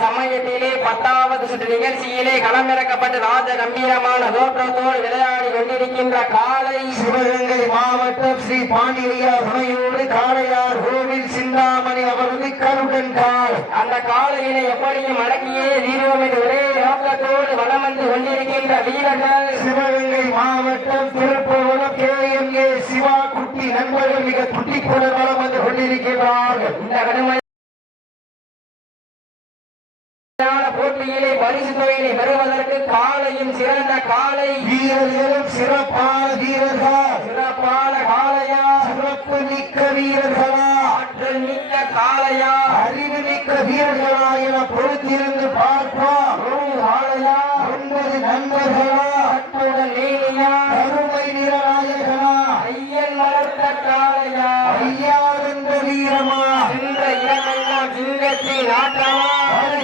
சமயத்திலே 10வது சுற்று நிகழ்ச்சியிலே களமிறக்கப்பட்டு ராஜ கம்பீரமான தோற்றத்தோடு விளையாடி கொண்டிருக்கின்ற காலை சிவகங்கை மாவட்டம் ஸ்ரீ பாண்டியா துணையோடு காளையார் கோவில் சிந்தாமணி அவரது கருடன் கால். அந்த காலையினை எப்படியும் அடக்கியே தீர்வோம் என்று ஒரே நோக்கத்தோடு வலம் வந்து கொண்டிருக்கின்ற வீரர்கள் சிவகங்கை மாவட்டம் திருப்பூரம் KMA சிவா குட்டி நண்பர்கள் மிக துட்டிப்புடன் வலம் வந்து கொண்டிருக்கிறார்கள். இந்த கடுமை போட்டியிலே பரிசு தொகையை பெறுவதற்கு காலையும் சிறந்த காலை வீரர்களும் சிறப்பான வீரர்கள் சிறப்பான காளையா சிறப்பு மிக்க வீரர்களா ஆற்றல் மிக்க காளையா அறிவு மிக்க வீரர்களா என பொறுத்திருந்து பார்ப்போம். காளையா 9 நண்பர்களா அத்துடன் நீலியா கருமை நிறநாயகனா ஐயன் வளர்த்த காளையா ஐயா என்ற வீரமா இந்த இடமெல்லாம் சிங்கத்தின் ஆட்டமா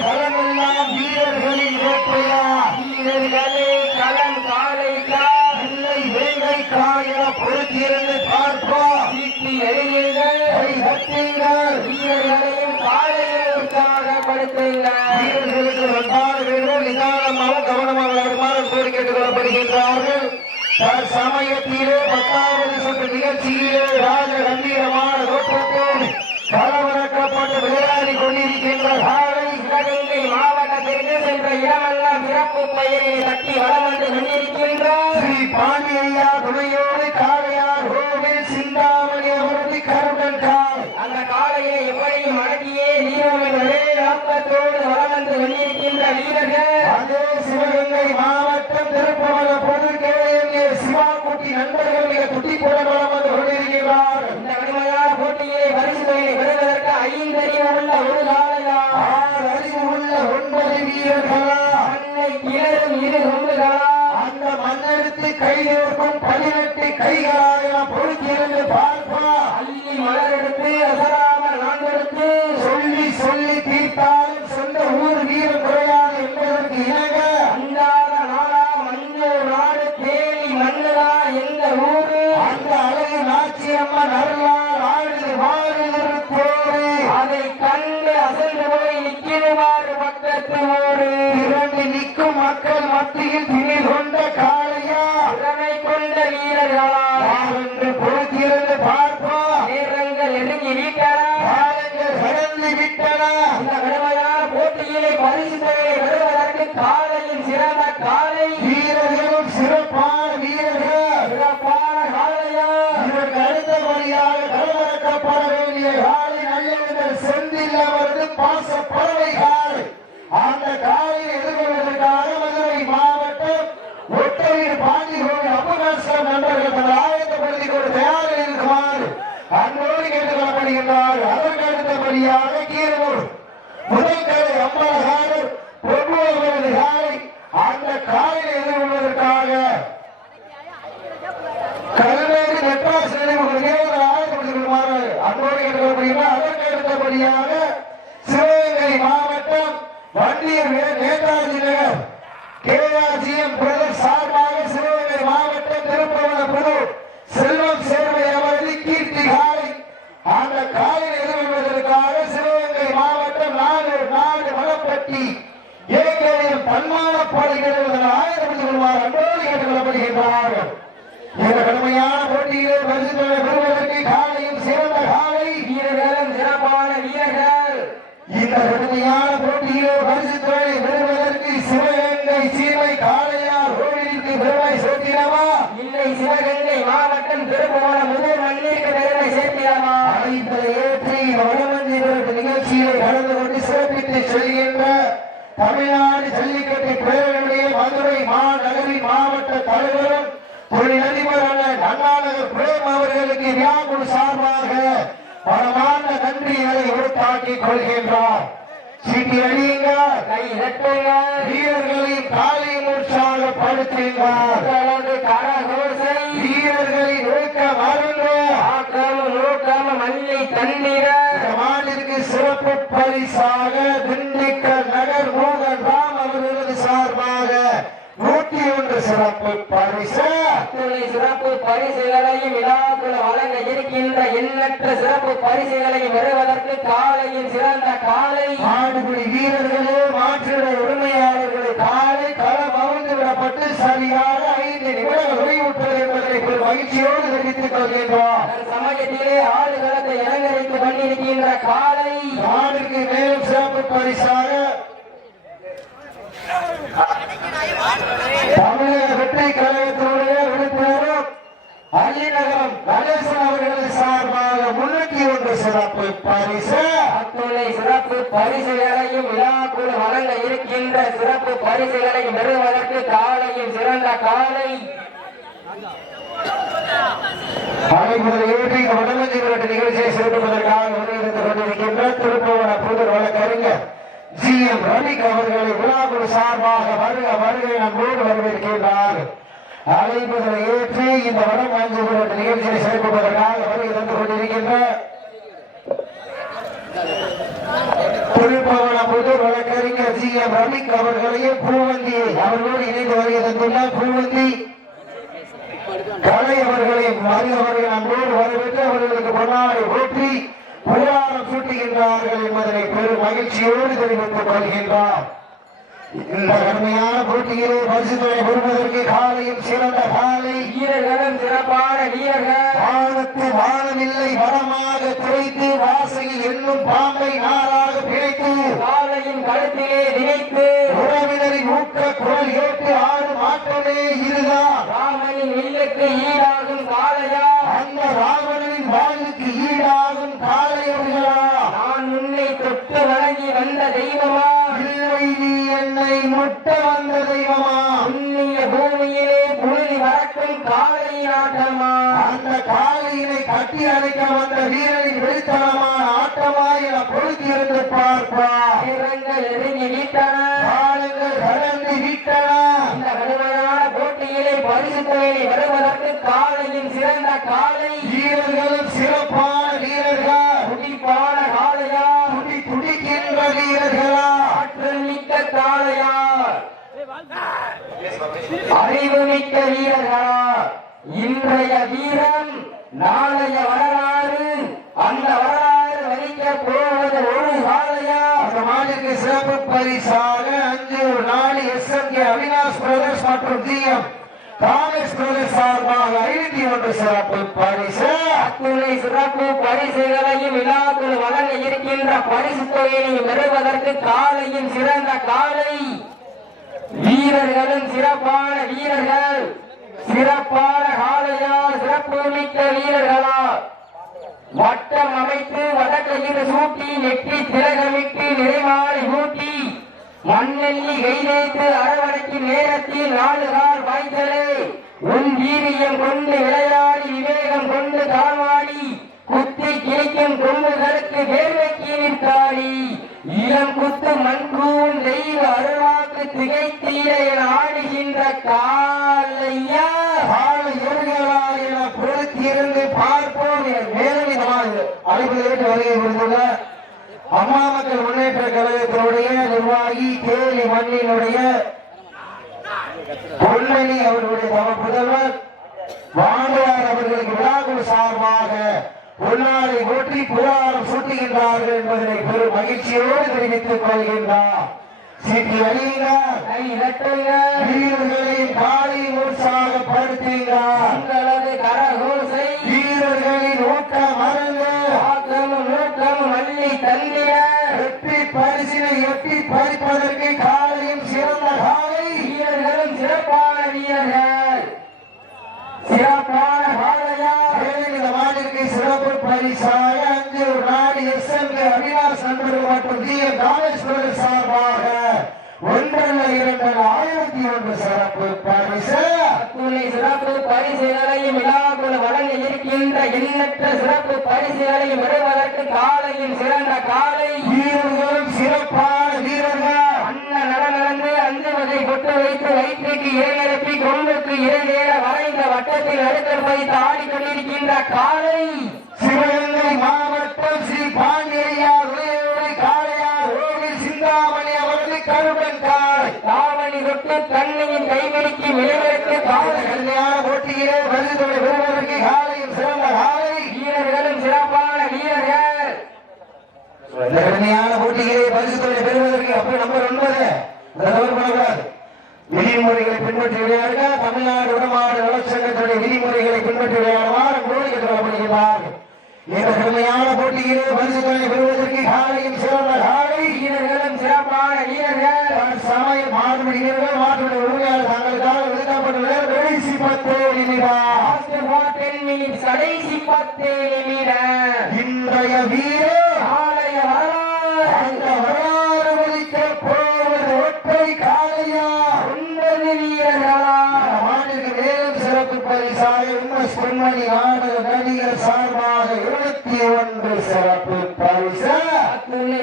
களமெல்லாம் வீரர்களின் வேட்டையா வீரர்களே களம் காளைக்கா இல்லை வேங்கைக்கா என பொறுத்திருந்து பார்ப்போம். சீட்டி எறியுங்கள் கட்டுங்கள் வீரர்களையும் காளையை உற்சாகப்படுத்துங்கள் வீரர்களுக்கு வந்தால் வேண்டும் நிதானமாக கவனமாக வருமாறு கோரி கேட்டுக் கொள்ளப்படுகின்றார்கள். சமயத்திலே 10வது சுற்று நிகழ்ச்சியிலே ராஜ கம்பீரமான தோற்றத்தோடு களமிறக்கப்பட்டு விளையாடி கொண்டிருக்கின்ற காலை சிவகங்கை மாவட்டத்திற்கு சென்ற இடமெல்லாம் சிறப்பு பெயரை தட்டி வலம் வந்து கொண்டிருக்கின்ற ஸ்ரீ பாண்டியா துணையோடு காளையார் கோவில் சிந்தாமணி அவரது கருடன் கால். அந்த காலையை எப்படியும் அடக்கியே தீர்வோம் ஒரே நோக்கத்தோடு வலம் வந்து கொண்டிருக்கின்ற வீரர்கள் அதே சிவகங்கை மாவட்டம் திருப்பவனம் பொது KMA சிவா குட்டி நண்பர்கள் மிக துட்டிப்புடன் வலம் வந்து கொண்டிருக்கிறார். இந்த கடுமையான போட்டியை பரிசு தொகையை பெறுவதற்கு 5 அறிவு உள்ள ஒரு காளையா 6 அறிவு உள்ள 9 வீரர்களா மண்ணை கிளறும் 2 கொம்புகளா அந்த மண்ணெடுத்து கையேற்கும் 18 கைகளா என பொறுத்திருந்து பார்ப்போம். அள்ளி மலரெடுத்து அசராமல் நான்கெடுத்து சொல்லி சொல்லி தீர்த்தாலும் சொந்த ஊர் வீரர் குறையாது என்பதற்கு இணங்க அந்தாத நாடா மஞ்சள் நாடு தேலி மண்ணுடா எந்த ஊரு அந்த அழகு நாச்சியம்மன் அருளால் ஆடுது வாழுது தேரு. அதை கண்டு அசைந்து போய் நிற்கிறவாறு பக்கத்து ஊரு இரண்டு நிற்கும் மக்கள் மத்தியில் திணை கொண்ட காளையா திறமை கொண்ட வீரர்களா என்று பொறுத்திருந்து பார்ப்போம். நேரங்கள் நெருங்கி விட்டன காலங்கள் கடந்து விட்டன. இந்த கடுமையான போட்டியிலே பரிசு தொகையை பெறுவதற்கு காலையின் சிறந்த காலை வீரர்களும் சிறப்பான வீரர்கள் சிறப்பான காளையா இதற்கு அடுத்தபடியாக களமிறக்கப்பட வேண்டிய காலை நல்லவர்கள் செந்தில் அவரது பாச பறவை காலை. அந்த காலையை எதிர்கொள்வதற்காக மதுரை மாவட்டம் ஒட்டவீடு பாண்டி கோவில் அபகாசம் நண்பர்கள் தங்கள் ஆயத்தப்படுத்திக் கொண்டு தயாரில் இருக்குமாறு அன்போடு கேட்டுக் கொள்ளப்படுகின்றார்கள். அதற்கு அடுத்தபடியாக கீரனூர் முதற்கரை அம்பலகாரர் பிரபு அவரது காலை. அந்த காலையை எதிர்கொள்வதற்காக கல்வேறு மெட்ராஸ் நினைவுகள் ஆயத்தப்படுத்திக் கொள்ளுமாறு அன்போடு கேட்டுக் கொள்ளப்படுகின்றார். அதற்கு அடுத்தபடியாக சிவகங்கை மாவட்டம் வண்டியூர் நேதாஜி நகர் KRGM பிரதர் சார்பாக சிவகங்கை மாவட்டம் திருப்பவனம் புது செல்வம் சேர்வை அவரது கீர்த்தி காலை. அந்த காலையை எதிர்கொள்வதற்காக சிவகங்கை மாவட்டம் நாடு மலப்பட்டி ஏகேஎம் தன்மான பாடிகள் ஆயத்தப்படுத்திக் கொள்வார் அன்போடு கேட்டுக் கொள்ளப்படுகின்றார்கள். இந்த கடுமையான போட்டியிலே பரிசு தொகை பெறுவதற்கு காலையும் சிறந்த காலை வீரர்களும் சிறப்பான வீரர்கள் இந்த கடுமையான போட்டியிலே பரிசு தொகை பெறுவதற்கு சிவகங்கை சீமை காளையார் கோவிலுக்கு பெருமை சேர்த்திடவா இல்லை சிவகங்கை மாவட்டம் திருப்புவனம் முதல் மண்ணிற்கு பெருமை சேர்த்திடமா அழைப்பதை ஏற்றி வடமஞ்சி நிகழ்ச்சியை கலந்து கொண்டு சிறப்பித்து செல்கின்ற தமிழ்நாடு ஜல்லிக்கட்டு பேரவையுடைய மதுரை மாநகரின் மாவட்ட தலைவரும் தொழிலதிபரான அண்ணாநகர் பிரேம் அவர்களுக்கு வியாகுல் சார்பாக பலமான நன்றிகளை உறுத்தாக்கிக் கொள்கின்றார். சீட்டி அடியுங்கள், கை தட்டுங்கள், வீரர்களின் காலை உற்சாகப்படுத்துங்கள், கரகோசை வீரர்களின் ஊக்கம் அருங்க ஆக்கமும் ஊக்கமும் மண்ணை தண்ணீர மாநிலத்திற்கு சிறப்பு பரிசாக திண்டுக்கல் நகர் மோகன் ராம் அவர்களது சார்பாக 101 சிறப்பு பரிசு. பரிசு அத்துணை சிறப்பு பரிசுகளையும் விழாக்குழு வழங்க இருக்கின்ற எண்ணற்ற சிறப்பு பரிசுகளையும் பெறுவதற்கு காலையில் சிறந்த காலை மாடுபிடி வீரர்களே மாற்றிட உரிமையாளர்களே காலை களம் அவிழ்ந்து விடப்பட்டு சரியாக 5 நிமிடங்கள் ஓய்வுற்றது என்பதை மகிழ்ச்சியோடு தெரிவித்துக் கொள்கின்றோம். சமயத்திலே ஆடுகளத்தை அலங்கரித்து கொண்டிருக்கின்ற காலை ஆடுக்கு மேலும் சிறப்பு பரிசாக தமிழக வெற்றி கழகத்தினுடைய உறுப்பினரும் அள்ளிநகரம் கணேசன் அவர்களது சார்பாக 301 சிறப்பு பரிசு அத்துணை சிறப்பு பரிசுகளையும் விழாக்குழு வழங்க இருக்கின்ற சிறப்பு பரிசுகளையும் பெறுவதற்கு காலையில் சிறந்த காலை அனைவரும் ஏற்றி வடமஞ்சி விரட்டு நிகழ்ச்சியை சிறப்பிப்பதற்காக வருகிறது கொண்டிருக்கின்ற திருப்பவன புதர் வழக்கறிஞர் GM ரவிக் அவர்களை விழாக்குழு சார்பாக வருக வருகை நம்மோடு வரவேற்கின்றார். அழைப்புதலை ஏற்றி இந்த வடமஞ்சி விரட்டு நிகழ்ச்சியை சிறப்பிப்பதற்காக வருகை தந்து கொண்டிருக்கின்ற திருப்பவன புதர் வழக்கறிஞர் GM ரவிக் அவர்களையும் பூவந்தியை அவர்களோடு இணைந்து வருகை தந்துள்ளார். பூவந்தி கலை அவர்களையும் மருகவர்கள் அன்போடு வரவேற்று அவர்களுக்கு பொன்னாடை ஊற்றி புகாரம் சூட்டுகின்றார்கள் என்பதனை பெரும் மகிழ்ச்சியோடு தெரிவித்துக் கொள்கின்றார். இந்த கடுமையான போட்டியிலே பரிசுகளை பெறுவதற்கு காலையும் சிறந்த காலை வீரர்களும் சிறப்பான வீரர்கள் வானத்து வானமில்லை வரமாக துறைத்து வாசையில் என்னும் பாம்பை நாளாக பிழைத்து காலையின் கழுத்திலே திணைத்து உறவினரின் ஊக்க குரல் ஏற்று ஆடும் ஆட்டமே இதுதான் ராமனின் வில்லுக்கு ஈடாகும் காளையா அந்த ராவணனின் வாழ்வுக்கு ஈடாகும் காளையவர்களா நான் உன்னை தொட்டு வணங்கி வந்த தெய்வமா இல்லை நீ என்னை முட்ட வந்த தெய்வமா புண்ணிய பூமியிலே புழுதி வரக்கும் காளையின் ஆட்டமா அந்த காளையினை கட்டி அணைக்க வந்த வீரனின் வெளித்தனமான ஆட்டமா என பொருத்தியிருந்து பார்ப்பா வீரங்கள் நெருங்கி விட்டன காலங்கள் கடந்து விட்டன இந்த கடுமையான போட்டியிலே பரிசு தொகையை வருவதற்கு காளையின் சிறந்த காளை வீரர்களும் சிறப்பான வீரர்கள் துடிப்பான காளையா துடிக்கின்ற வீரர்களா ஆற்றல் மிக்க காளையா அறிவு மிக்க வீரர்களா இன்றைய வீரம் நாளைய வரலாறு அந்த வரலாறு வகிக்க போவது ஒரு காளையா அந்த மாநிலக்கு சிறப்பு பரிசாக 5 4 SMK அவினாஷ் பிரதர்ஸ் மற்றும் GM காமேஷ் பிரதர்ஸ் சார்பாக 51 சிறப்பு பரிசு அத்துணை சிறப்பு பரிசுகளையும் விழாக்குழு வழங்க இருக்கின்ற பரிசு தொகையையும் பெறுவதற்கு காலையின் சிறந்த காலை வீரர்களும் சிறப்பான வீரர்கள் சிறப்பான காளையா சிறப்பு மிக்க வீரர்களா வட்டம் அமைத்து வடக்கையில் சூட்டி நெற்றி திலகமிட்டு நிறைமாலை ஊட்டி மண்ணெல்லி கைதேத்து அரவணைக்கும் நேரத்தில் 4 கால் வாய்த்தலே உன் வீரியம் கொண்டு விளையாடி விவேகம் கொண்டு தாமாடி குத்தி கிழிக்கும் கொம்புகளுக்கு வேர்வைக்கு நிற்காடி இளம் குத்து மண்கூன் தெய்வ அருளாக்கு திகைத்தீர என ஆடுகின்ற காலையா காளையர்களா என பொறுத்திருந்து பார்ப்போம் என மேலும் இந்த அழைப்பு வருகை புரிந்துள்ள அம்மா மக்கள் முன்னேற்ற கழகத்தினுடைய நிர்வாகி கேலி மண்ணினுடைய பொன்மணி அவர்களுடைய புதல்வர் வாண்டியார் அவர்களுக்கு விழாக்குழு சார்பாக பொன்னாடை ஊற்றி புகாரம் சூட்டுகின்றார்கள் என்பதனை பெரும் மகிழ்ச்சியோடு தெரிவித்துக் கொள்கின்றார். சிட்டி அணியினர் வீரர்களின் காலை உற்சாகப்படுத்துகிறார். உங்களது கரகோசை வீரர்களின் ஊக்கம் மறந்து ஆக்கமும் ஊக்கமும் அள்ளி தந்திர வெற்றி பரிசினை எட்டி பறிப்பதற்கு காலையும் சிறந்த காலை வீரர்களும் சிறப்பான வீரர்கள் சிறப்பான காளையா இந்த மாநிலக்கு சிறப்பு பரிசாக 5 4 SMK அவினாஷ் நண்பர்கள் மற்றும் GM காமேஷ் பிரதர்ஸ் சார்பாக 1 2 1001 சிறப்பு பரிசு அத்துணை சிறப்பு பரிசுகளையும் விழாக்குழு வழங்க இருக்கின்ற எண்ணற்ற சிறப்பு பரிசுகளையும் பெறுவதற்கு காலையின் சிறந்த காலை வீரர்களும் சிறப்பான வீரர்கள் அண்ணன் நடந்து 5 வகை பொட்டு வைத்து வயிற்றுக்கு இறையெழுப்பி கொம்புக்கு இறைவேற வரைந்த வட்டத்தில் அடுத்தல் வைத்து ஆடிக்கொண்டிருக்கின்ற காலை சிவகங்கை மாவட்டம் ஸ்ரீ பாண்டியா காளையார் கோவில் சிந்தாமணி அவர்கள் கருடன் காலை தாவணி தொட்டு முத்து கண்ணையின் கைவிரிக்கு மேலெடுத்து கடுமையான போட்டியிலே பரிசுகளை பெறுவதற்கு காலையும் சிறந்த காலை வீரர்களும் சிறப்பான வீரர்கள் கடுமையான போட்டியிலே பரிசுகளை பெறுவதற்கு அப்படி நம்பர் 9 தவறு பண்ணக்கூடாது. விதிமுறைகளை பின்பற்றி விளையாடுக. தமிழ்நாடு உடமாடு நலச்சங்கத்துடைய விதிமுறைகளை பின்பற்றி விளையாடுவார் கோரி கேட்டுக்கொள்ளப்படுகிறார்கள். இந்த கடுமையான போட்டியிலே பரிசுகளை பெறுவதற்கு காலையும் சிறந்த காலை வீரர்களும் சிறப்பான வீரர்கள் சமயம் மாடுபடி வீரர்கள் மாட்டுடைய உரிமையாளர் தங்களுக்காக ஒதுக்கப்பட்டுள்ள கடைசி 10 நிமிடம் கடைசி 10 நிமிடம் இன்றைய வீரர் ஆலய வரலாறு அந்த வரலாறு ஒலிக்க போவது ஒற்றை காலையா 9 வீரர்களா மாநில மேலும் சிறப்பு பரிசாக உண்மஸ் பொன்மணி நாடக நடிகர் சார்பாக 21 சிறப்பு பரிசு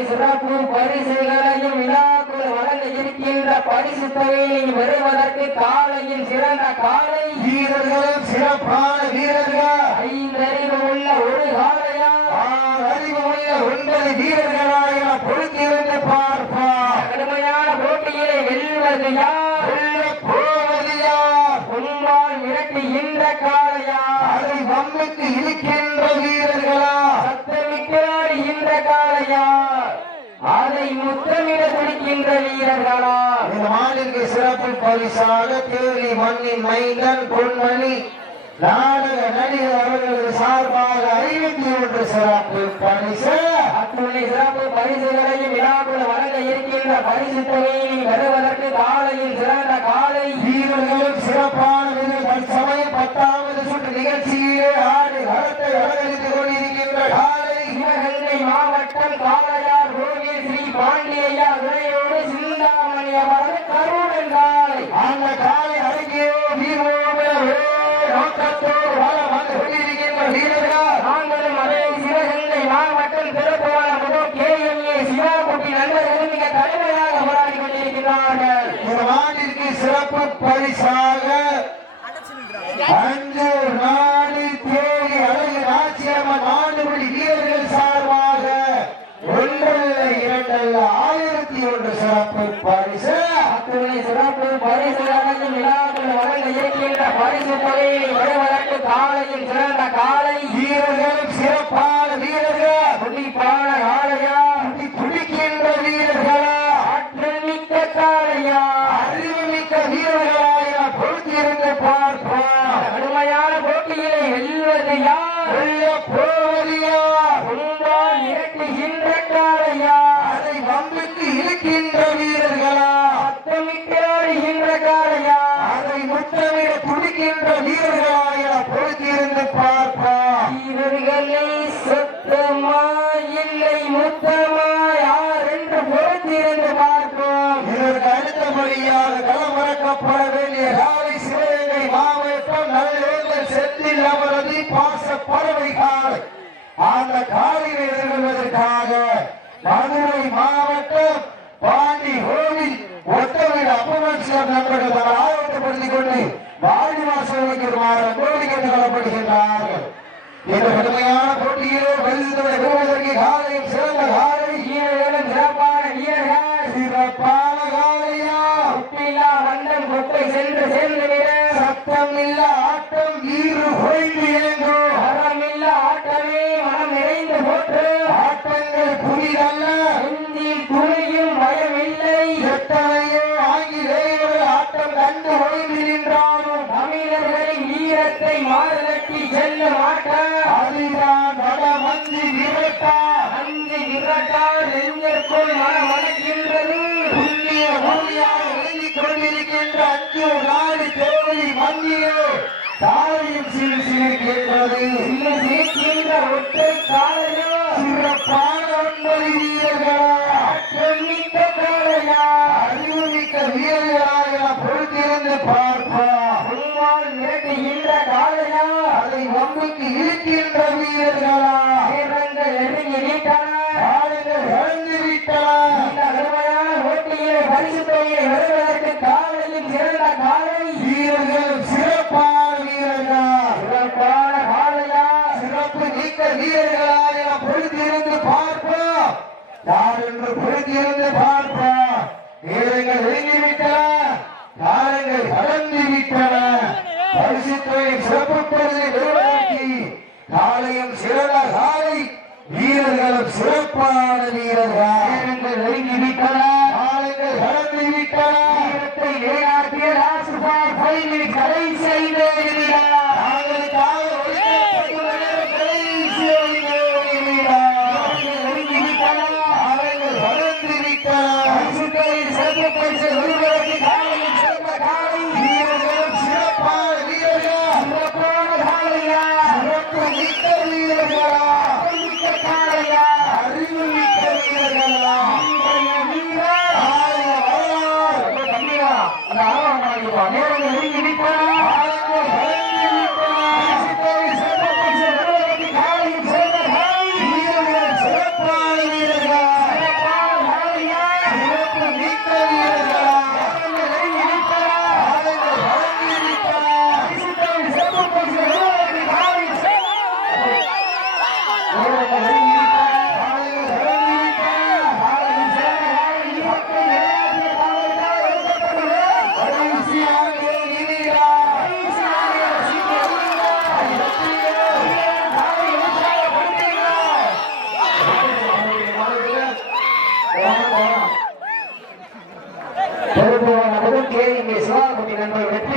சிறப்பு பரிசுகளையும் விழாக்குள் வழங்க இருக்கின்ற பரிசு தொகையை பெறுவதற்கு காலையின் சிறந்த காலை வீரர்களும் சிறப்பான வீரர்கள் 5 அறிவு உள்ள ஒரு காலையா 6 அறிவு உள்ள 9 வீரர்களாக பொறுத்திருந்து பார்ப்பார். கடுமையான போட்டியிலே வெல்வது யார் போவது யார்? பொன்பால் மிரட்டுகின்ற காளையா அதை வம்முக்கு இழுக்கின்ற வீரர்களா? சத்தமிட்டாடுகின்ற காளையா அதை முத்தமிட துடிக்கின்ற வீரர்களா இந்த மாநில சிறப்பு பரிசாக தேனி மண்ணின் மைந்தன் பொன்மணி நாடக நடிகர் அவர்களது சார்பாக 51 சிறப்பு பரிசு அத்துணை சிறப்பு பரிசுகளையும் விழாக்குள் வழங்க இருக்கின்ற பரிசு தொகையை பெறுவதற்கு காலையில் சிறந்த காலை வீரர்களும் சிறப்பான வீரர்கள் சமயம் 10வது சுற்று நிகழ்ச்சியிலே ஆடு களத்தை அலங்கரித்துக் கொண்டிருக்கின்ற காலை சிவகங்கை மாவட்டம் காளையார் கோவில் ஸ்ரீ பாண்டியையா துணையோடு சிந்தாமணி அவரது கருடன் காலை அந்த காலை அடங்கியோ வீரோடு நோக்கத்தோடு வர வந்து கொண்டிருக்கின்ற வீரர்கள் நாங்களும் அதே சிவகங்கை மாவட்டம் திருப்புவனம் முதல் KMA சிவாகுட்டி நண்பர்கள் மிக கடுமையாக போராடி கொண்டிருக்கிறார்கள். இந்த நாட்டிற்கு சிறப்பு பரிசாக அஞ்சூர் நாடு தேடி அழகு நாச்சியம்மன் ஆண்டுபடி வீரர்கள் சார்பாக 1 அல்ல 2 அல்ல 1001 சிறப்பு பரிசு அத்துணை சிறப்பு பரிசுகளையும் விழாக்கள் வழங்க இருக்கின்ற பரிசு தொகையை பெறுவதற்கு காலையில் சிறந்த காலை வீரர்களும் சிறப்பான வீரர்கள் துடிப்பான காளையா துடிக்கின்ற வீரர்களா ஆற்றல் மிக்க காளையா அறிவுமிக்க வீரர்களாய பொறுத்திருந்து பார்ப்பார். கடுமையான போட்டியிலே வெல்வது யார் போவது யார்? உன்பால் மிரட்டுகின்ற காளையா அதை வம்புக்கு இழுக்கின்ற வீரர்களா? சத்தமிட்டாடுகின்ற காளையா அதை முத்தமிட துடிக்கின்ற வீரர்களாய பொறுத்திருந்து பார்ப்பார். வீரர்களை சத்தமா இல்லை முத்தமா யார் என்று பொறுத்திருந்து பார்ப்போம். இதற்கு அடுத்தபடியாக களமிறக்கப்பட வேண்டிய காலை சிவகங்கை மாவட்டம் நல்லேந்தல் செந்தில் அவரது பாச பறவை காலை. அந்த காலையை எதிர்கொள்வதற்காக மதுரை மாவட்டம் பாண்டி கோவில் ஒத்தவீடு அப்பமன்சியம் நண்பர்கள் தங்கள் ஆயத்தப்படுத்திக் கொண்டு வாடி வாசல் வைக்குமாறு கோரி கேட்டுக் கொள்ளப்படுகின்றார்கள். இந்த கடுமையான போட்டியிலே பரிசுகளை பெறுவதற்கு காலையும் சிறந்த காலை வீரர்களும் சிறப்பான வீரர்கள் சிறப்பான காலையா குட்டில்லா வண்டம் குப்பை சென்று சேர்ந்து விட சத்தம் இல்ல ஆட்டம் ஈறு குறைந்து இயங்கும் அறமில்ல ஆட்டமே மனம் நிறைந்து போற்று ஆட்டங்கள் புதிதல்ல நெஞ்சில் துணியும் பயமில்லை எத்தனையோ ஆங்கிலேயர்கள் ஆட்டம் கண்டு ஓய்ந்து நின்றாலும் தமிழர்களின் வீரத்தை மாறுதட்டி செல்லும் ஆட்டம் அதுதான் வட மஞ்சி விரட்டா அஞ்சு விரட்டால் நெஞ்சிற்குள் மனமணக்கின்றது புண்ணிய பூமியாக எழுதிக் கொண்டிருக்கின்ற அஞ்சூர் நாடு தேவலி மந்தியோ தாயும் சிரிக்கின்றது சிரிக்கின்ற ஒற்றை காலையோ சிறப்பான 9 வீரர்களா ஆற்றல் மிக்க காளையா அறிவுமிக்க வீரர்களாக பொறுத்திருந்து பார்ப்பார். உன்னால் மிரட்டுகின்ற காளையா அதை வம்புக்கு இழுக்கின்ற வீரர்களா வீரங்கள் நெருங்கி விட்டன காலங்கள் இழந்து விட்டன. இந்த கடுமையான போட்டியிலே பரிசு தொகையை வருவதற்கு காலையில் சிறந்த காலை வீரர்கள் சிறப்பான வீரர்கள் சிறப்பான காளையா சிறப்பு நீக்க வீரர்களாக பொறுத்திருந்து பார்ப்போம். யார் என்று பொறுத்திருந்து பார்ப்போம். வீரர்கள் நெருங்கிவிட்டன. காலங்கள் கடந்து விட்டன. பரிசுத்துறையின் சிறப்பு பரிசை பெறுவதற்கு காலையும் சிறந்த காலை, வீரர்களும் சிறப்பான வீரர்கள். நெருங்கிவிட்டன, காலங்கள் கடந்து விட்டன. வீரத்தை நிலைநாட்டிய லாஸ்ட் ஃபார் 5 மினிட்ஸ், கடைசி 5 நிமிடம். காலங்களுக்காக ஒதுக்கப்பட்டுள்ள நேரம் கடைசி 5 நிமிடம். நெருங்கிவிட்டன, காலங்கள் கடந்து விட்டன. பரிசுத்துறையின் சிறப்பு பரிசை பெறுவதற்கு காலையும் சிறந்த காலை, வீரர்களும் சிறப்பான வீரர்கள். சிறப்பான காலையா, சிறப்பு மிக்க வீரர்களா, மிக்க காலையா, அறிவு மிக்க வீரர்களா, இன்றைய வீரர் ஆரிய வரலாறு. ரொம்ப கம்மியா, அந்த ஆர்வம் வாங்கிப்பா. நேரம் நெருங்கிவிட்டன, காலங்கள் கடந்து விட்டன. பரிசுத்துறையின் சிறப்பு பரிசை பெறுவதற்கு காலையும் சிறந்த காலை, வீரர்கள் சிறப்பான வீரர்களா, சிறப்பான காலையா, சிறப்பு மிக்க வீரர்களா, நெருங்கிவிட்டன, காலங்கள் கடந்து விட்டன. பரிசுத்துறையின் சிறப்பு பரிசை பெறுவதற்கு காலையும் சிறந்த நேரம் நெருங்கிவிட்டன. காலங்கள் கடந்து விட்டன. காலையும் சிறந்த காலை, வீரத்தை நிலைநாட்டிய காலையாக எடுக்கப்பட்டுள்ளது. கடைசியாக ஒரு நிமிடம். சிவாகுட்டி நண்பர் வெற்றி